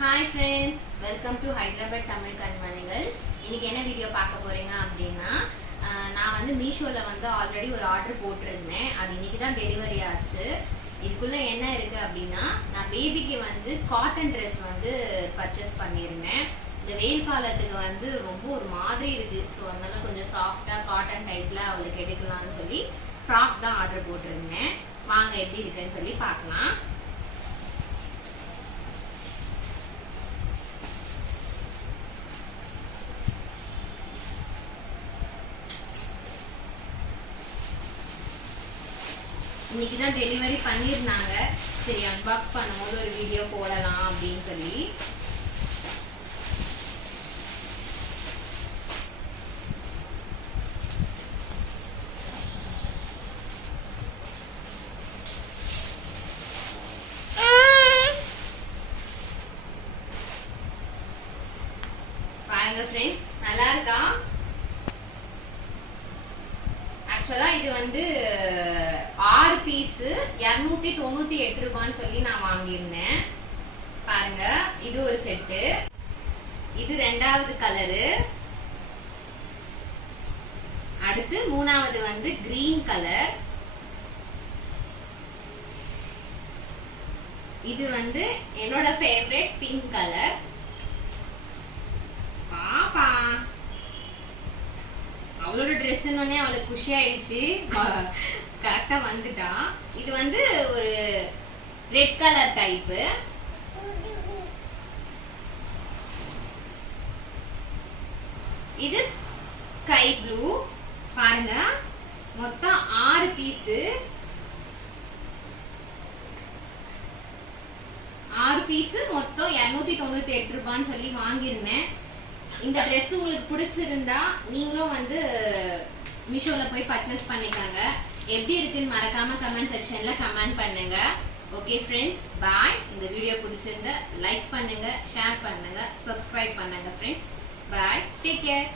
Hi friends welcome to Hyderabad Tamil கண்மணிகள் இன்னைக்கு என்ன video பார்க்க போறீங்க அப்படின்னா நான் வந்து மீஷோவில் வந்து ஆல்ரெடி ஒரு ஆர்டர் போட்டிருந்தேன். அது இன்னைக்கு தான் டெலிவரி ஆச்சு. இதுக்குள்ள என்ன இருக்கு அப்படின்னா நான் பேபிக்கு வந்து காட்டன் ட்ரெஸ் வந்து பர்ச்சேஸ் பண்ணியிருந்தேன். இந்த வெயில் காலத்துக்கு வந்து ரொம்ப ஒரு மாதிரி இருக்கு. ஸோ அதனால கொஞ்சம் சாஃப்டா காட்டன் டைப்ல அவளுக்கு எடுக்கலாம்னு சொல்லி ஃப்ராக் தான் ஆர்டர் போட்டிருந்தேன். வாங்க எப்படி இருக்குன்னு சொல்லி பார்க்கலாம். இன்னைக்கு தான் டெலிவரி பண்ணியிருந்தாங்க சரி அன்பாக்ஸ் பண்ணும்போது ஒரு வீடியோ போடலாம் அப்படின்னு சொல்லி. பாருங்க ஃப்ரெண்ட்ஸ் நல்லா இருக்கா? ஆக்சுவலா இது வந்து இருநூத்தி தொண்ணூத்தி எட்டு ரூபான்னு சொல்லி நான் வாங்கியிருந்தேன். பாருங்க இது ஒரு செட்டு இது ரெண்டாவது கலரு அடுத்து மூணாவது வந்து கிரீன் கலர் இது வந்து என்னோட ஃபேவரட் பிங்க் கலர் பாப்பா. அவளோட ட்ரெஸ் அவளுக்கு குஷி ஆயிடுச்சு. கரெக்டா வந்துட்டா. இது வந்து ஒரு ரெட் கலர் டைப்பு இது ஸ்கை ப்ளூ பாருங்க. மொத்தம் ஆறு பீஸ் ஆறு பீஸ் மொத்தம் இருநூத்தி தொண்ணூத்தி எட்டு ரூபான்னு சொல்லி வாங்கியிருந்தேன். இந்த ட்ரெஸ் உங்களுக்கு பிடிச்சிருந்தா நீங்களும் வந்து மிஷோல போய் பர்ச்சேஸ் பண்ணிக்கோங்க. எப்படி இருக்குன்னு மறக்காம கமெண்ட் செக்ஷன்ல கமெண்ட் பண்ணுங்க. ஓகே ஃப்ரெண்ட்ஸ் பாய் இந்த வீடியோ பிடிச்சிருந்தா லைக் பண்ணுங்க ஷேர் பண்ணுங்க சப்ஸ்கிரைப் பண்ணுங்க ஃப்ரெண்ட்ஸ் பாய் டேக் கேர்